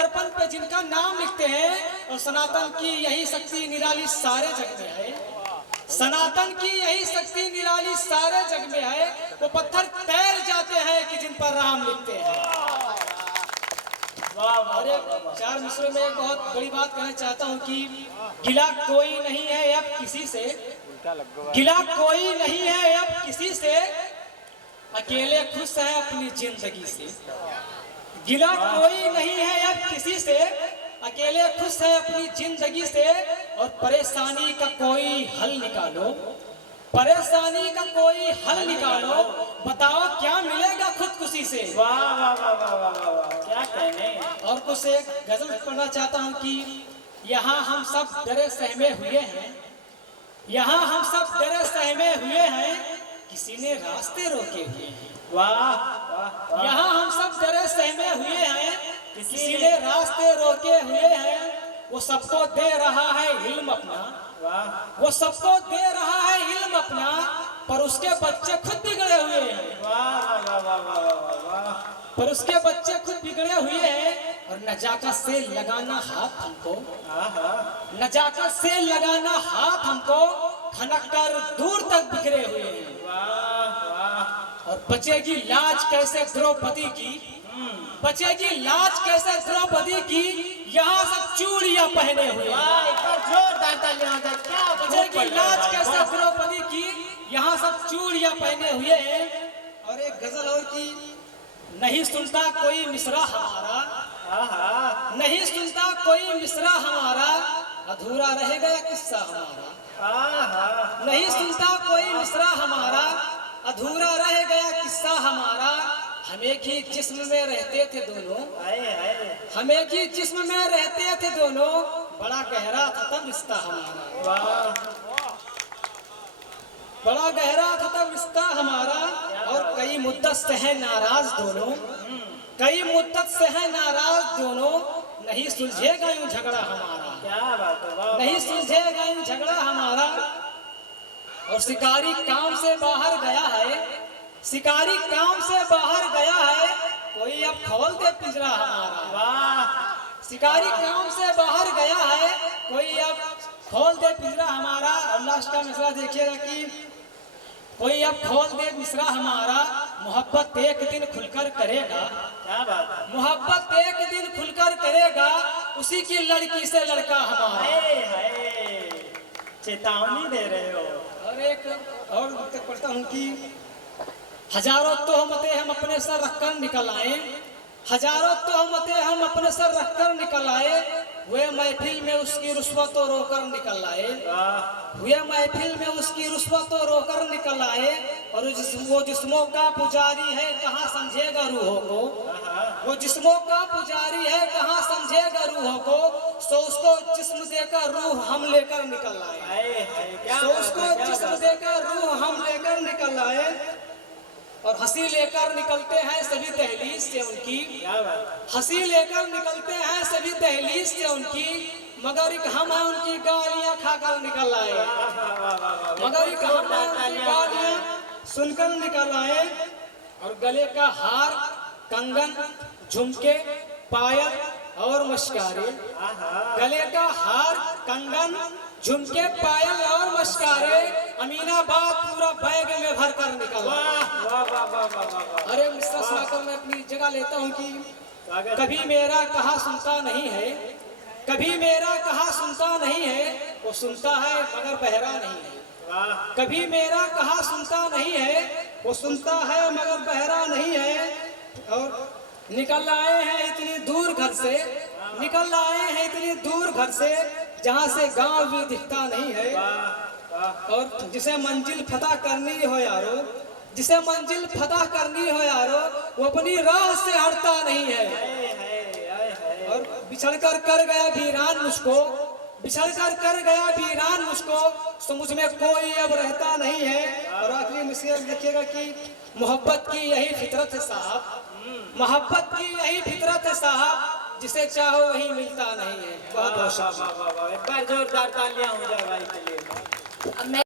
दर्पण पे जिनका नाम लिखते हैं और सनातन की यही शक्ति निराली सारे जग में है, सनातन की यही शक्ति निराली सारे जग में है। वो पत्थर तैर जाते हैं कि जिन पर राम लिखते हैं। अरे चार मिसरों में एक बहुत बड़ी बात कहना चाहता हूँ कि गिला कोई नहीं है अब किसी से, गिला कोई नहीं है अब किसी से, अकेले खुश है अपनी जिंदगी से। गिला कोई नहीं है अब किसी से, अकेले खुश है अपनी जिंदगी से। और परेशानी का कोई हल निकालो, परेशानी का कोई हल निकालो, बताओ क्या मिलेगा खुदकुशी से। वाह वाह वाह वाह वाह वाह, क्या कहने। और कुछ एक गजल पढ़ना चाहता हूँ कि यहाँ हम सब डरे सहमे हुए हैं, यहाँ हम सब डरे सहमे हुए हैं, किसी ने रास्ते रोके हुए हैं। वाह वाह, यहाँ हम सब डरे सहमे हुए हैं, किसी ने रास्ते रोके हुए हैं। वो सबको दे रहा है इल्म अपना, वाह वो सबको दे रहा है इल्म अपना, पर उसके बच्चे खुद बिगड़े हुए हैं। वाह वाह वाह वाह वाह, पर उसके बच्चे खुद बिगड़े हुए हैं। और नजाकत से लगाना हाथ हमको, नजाकत से लगाना हाथ हमको, खनक कर दूर तक बिखरे हुए हैं। और बचेगी लाज कैसे द्रौपदी की, बचेगी लाज कैसे द्रौपदी की, यहाँ सब चूड़ियां पहने हुए हैं। क्या बचेगी लाज कैसे द्रौपदी की, यहाँ सब चूड़ियां पहने हुए हैं। और एक गजल और की, नहीं सुनता कोई मिसरा हमारा, नहीं सुनता कोई मिसरा हमारा, अधूरा रहेगा किस्सा हमारा। नहीं सुनता कोई मिसरा हमारा, अधूरा रह गया किस्सा हमारा। हम एक ही जिस्म में रहते थे दोनों, हम एक ही जिस्म में रहते थे दोनों, बड़ा गहरा था तब रिश्ता हमारा, बड़ा गहरा था तब रिश्ता हमारा। और कई मुद्दत से है नाराज दोनों, कई मुद्दत से है नाराज दोनों, नहीं सुलझेगा यूं झगड़ा हमारा, क्या बात है, नहीं सुलझेगा यूं झगड़ा हमारा। और शिकारी काम से बाहर गया है, शिकारी काम से बाहर गया है, कोई अब खोल दे पिंजरा हमारा। शिकारी काम से बाहर गया है, कोई अब खोल दे पिंजरा हमारा। और लास्ट का मिसरा देखिएगा कि कोई अब खोल दे मिसरा हमारा, मोहब्बत एक दिन खुलकर करेगा, क्या बात है, मोहब्बत एक दिन खुलकर करेगा, उसी की लड़की से लड़का हमारा। चेतावनी दे रहे हो। और एक और तक पढ़ता हूँ कि हजारों तोहमतें हम अपने सर रखकर निकल आए, हजारों तोहमतें हम अपने सर रखकर निकल आए, हुए महफिल में उसकी रुस्वतों रोकर निकल आए, हुए महफिल में उसकी रुस्वतों रोकर निकल आए। और वो जिस्मों का पुजारी है कहाँ समझेगा रूहों को, वो जिस्मों का पुजारी है कहाँ समझेगा रूहों को, सो उसको जिस्म देकर रूह हम लेकर निकल आए, सो उसको जिस्म देकर रूह हम लेकर निकल आए। और हंसी लेकर निकलते हैं सभी दहलीज से उनकी, हंसी लेकर निकलते हैं सभी दहलीज से उनकी, मगर एक हम हैं उनकी गालियां खाकर निकल आए, मगर एक हम हैं उनकी गालियां सुनकर निकल आए। और गले का हार, कंगन, झुमके, पायल और मस्कारे, गले का हार, कंगन, झुमके, पायल और मस्कारे, अमीनाबाद पूरा बैग में भर कर निकला। अरे मिस्टर सुनाकर मैं अपनी जगह लेता हूँ कि कभी मेरा कहा सुनता नहीं है, कभी मेरा कहा सुनता नहीं है, वो सुनता है मगर बहरा नहीं है। कभी मेरा कहा सुनता नहीं है, वो सुनता है मगर बहरा नहीं है। और निकल आए हैं इतनी दूर घर से, निकल आए हैं इतनी दूर घर से, जहाँ से गांव भी दिखता नहीं है। और जिसे मंजिल फतह करनी हो यारो, जिसे मंजिल फतह करनी हो यारो, वो अपनी राह से हटता नहीं है। और बिछड़ कर गया वीरान मुझको, बिछड़ कर गया वीरान मुझको, तो मुझ में कोई अब रहता नहीं है। और आखिरी मिसरे देखिएगा कि मोहब्बत की यही फितरत है साहब, मोहब्बत की यही फितरत है साहब, जिसे चाहो वही मिलता नहीं है। बहुत बहुत शुक्रिया। एक बार जोरदार तालियां हो जाए भाई के लिए।